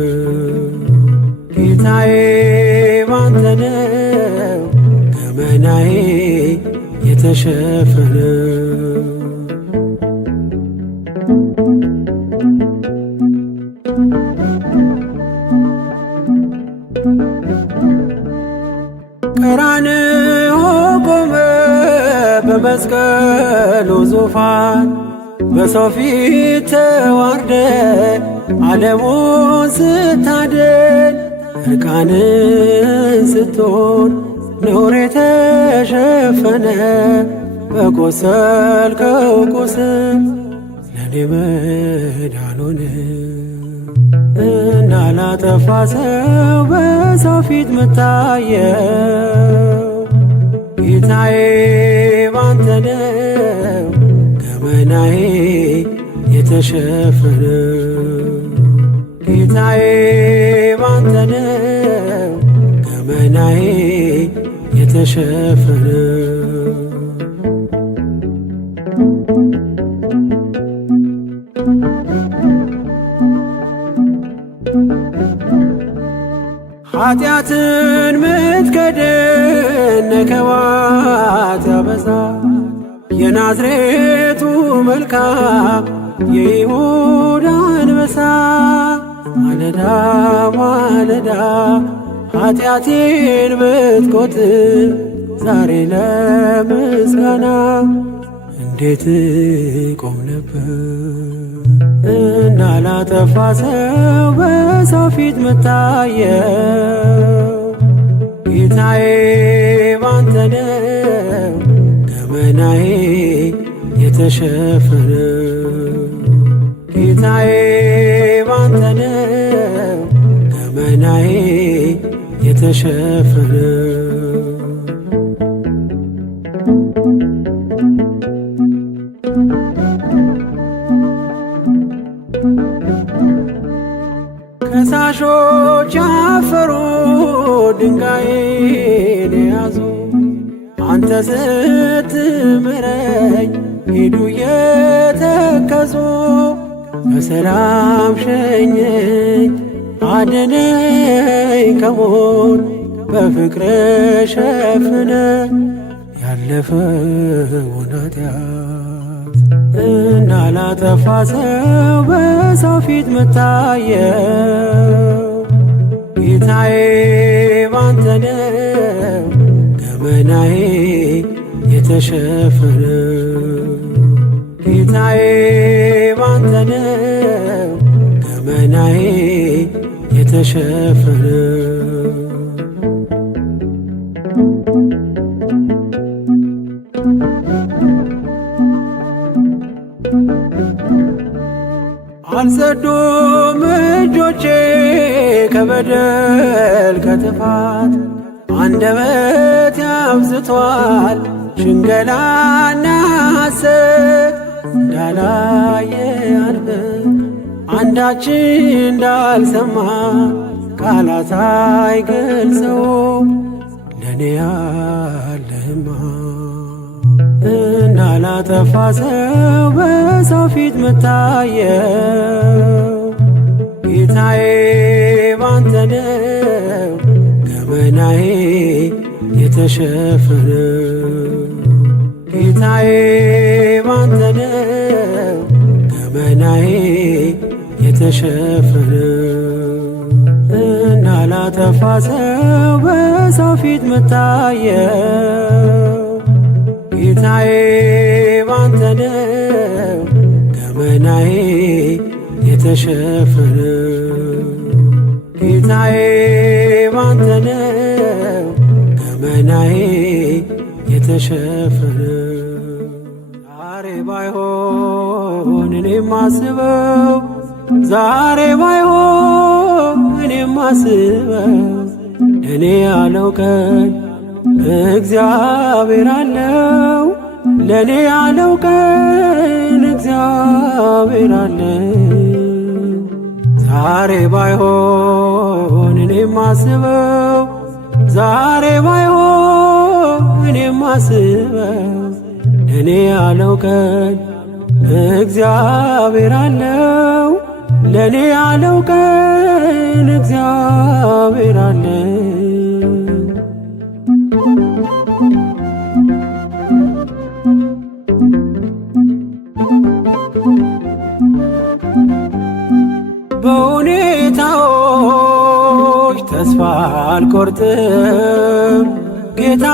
ጌታዬ ባንተ ነው ገመናዬ የተሸፈነው ቀራንዮ ቆመ በመስቀሉ ዙፋን በሰው ፊት ተዋርደ ዓለሙን ስታድን እርቃንን ስትሆን ነውር የተሸፈነ በቆሰልከው ቁስል ለኔ መዳን ሆነ እንዳላጠፋ ሰው በሰው ፊት መታየው ጌታዬ ባንተ ነው ገመናዬ የተሸፈነው ጌታዬ ባንተ ነው ገመናዬ የተሸፈነው ኃጢአትን ምትከድን ነከባት ያበዛ የናዝሬቱ መልካም የይሁዳ አንበሳ ማለዳ ማለዳ ኃጢአቴን ብትቆጥር ዛሬ ለምስጋና እንዴት ቆም ነበር እንዳላጠፋ ሰው በሰው ፊት ምታየው ጌታዬ ባንተ ነው ገመናዬ የተሸፈነው ጌታዬ ባንተ ነው ገመናዬ የተሸፈነው ከሳሾች ያፈሩ ድንጋይን ያዙ አንተ ስትምረኝ ሄዱ የተከዙ በሰላም ሸኘኝ አድነኝ ከሞት በፍቅር ሸፍነ ያለፈውን ኃጢአት እንዳላጠፋ ሰው በሰው ፊት ምታየው ጌታዬ ባንተ ነው ገመናዬ የተሸፈነው ጌታዬ ባንተ ነው ገመናዬ የተሸፈነው አልጸዱም እጆቼ ከበደል ከጥፋት አንደበት ያብዝቷል ሽንገላና ሐሰት እንዳላየ አልበ አንዳች እንዳልሰማ ቃላት አይገልጸው ለኔ ያለህማ እንዳላጠፋ ሰው በሰው ፊት ምታየው ጌታዬ ባንተ ነው ገመናዬ የተሸፈነው ጌታዬ ባንተ ነው ገመናዬ የተሸፈነው እንዳላጠፋ ሰው በሰው ፊት ምታየው ጌታዬ ባንተ ነው ገመናዬ የተሸፈነው ጌታዬ ባንተ ነው ገመናዬ የተሸፈነው ዛሬ ባይሆን እኔም ማስበው ዛሬ ባይሆን እኔም ማስበው እኔ ያለው ቀን እግዚአብሔር አለው ለኔ ያለው ቀን እግዚአብሔር አለው ዛሬ ባይሆን እኔም ማስበው ዛሬ ባይሆን እኔም ማስበው ለኔ ያለው ቀን እግዚአብሔር አለው ለኔ ያለው ቀን እግዚአብሔር አለው በሁኔታዎች ተስፋ አልቆርጥም ጌታ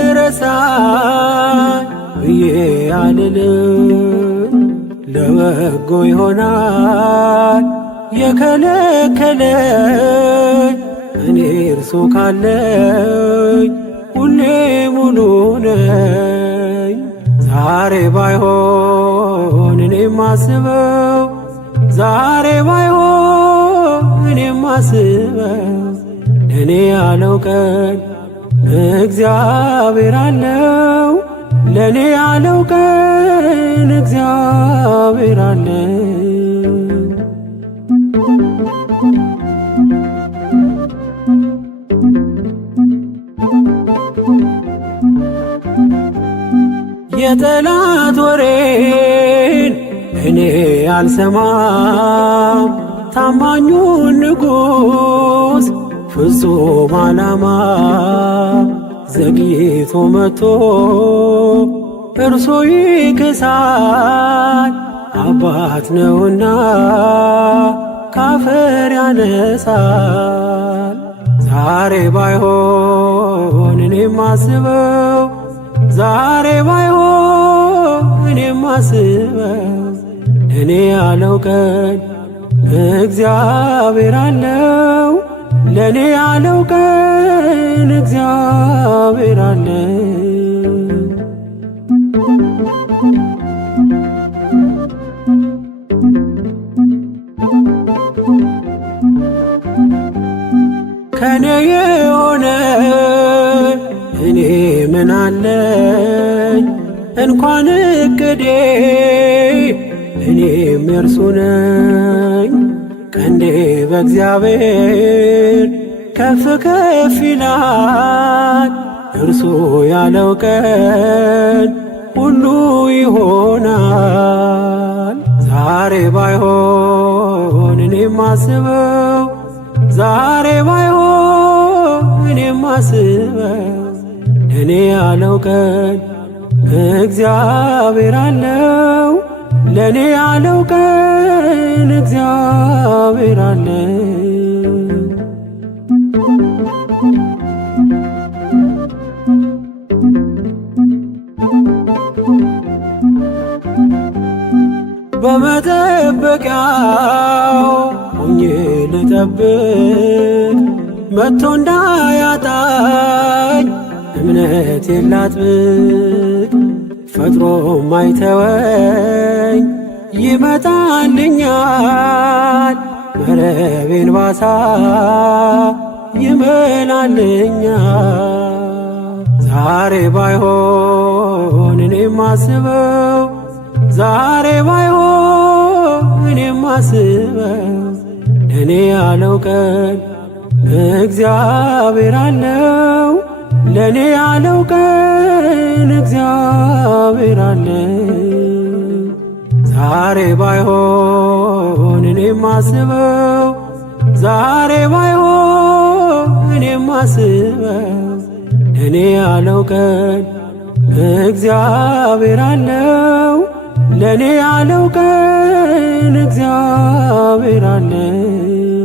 እረሳኝ ብዬ አልልም ለበጎ ይሆናል የከለከለኝ እኔ እርሱ ካለኝ ሁሌ ሙሉ ነኝ ዛሬ ባይሆን እኔም ማስበው ዛሬ ባይሆን እኔም ማስበው ለኔ ያለው ቀን እግዚአብሔር አለው ለኔ ያለው ቀን እግዚአብሔር አለው የጠላት ወሬን እኔ አልሰማም ታማኙን ንጉሥ ፍጹም ዓላማ ዘግይቶ መጥቶ እርሶ ይክሳል አባት ነውና ካፈር ያነሳል ዛሬ ባይሆን እኔም ማስበው ዛሬ ባይሆን እኔም ማስበው ለኔ ያለው ቀን እግዚአብሔር አለው። ለኔ ያለው ቀን እግዚአብሔር አለው። ከኔ የሆነ እኔ ምን አለኝ? እንኳን እቅዴ እኔም የእርሱ ነኝ። ቀንዴ በእግዚአብሔር ከፍ ከፍ ይላል። እርሱ ያለው ቀን ሁሉ ይሆናል። ዛሬ ባይሆን እኔም አስበው፣ ዛሬ ባይሆን እኔም አስበው፣ ለኔ ያለው ቀን እግዚአብሔር አለው። ለኔ ያለው ቀን እግዚአብሔር አለው። በመጠበቂያው ሆኜ ልጠብቅ፣ መጥቶ እንዳያጣኝ እምነቴን ላጥብቅ። ፈጥሮ ማይተወኝ ይመጣልኛል፣ መረቤን ባሳ ይመላልኛል። ዛሬ ባይሆን እኔም አስበው፣ ዛሬ ባይሆን እኔም አስበው፣ ለኔ ያለው ቀን እግዚአብሔር አለው። ለኔ ያለው ቀን እግዚአብሔር አለው። ዛሬ ባይሆን እኔም አስበው፣ ዛሬ ባይሆን እኔም አስበው፣ ለኔ ያለው ቀን እግዚአብሔር አለው። ለኔ ያለው ቀን እግዚአብሔር አለው።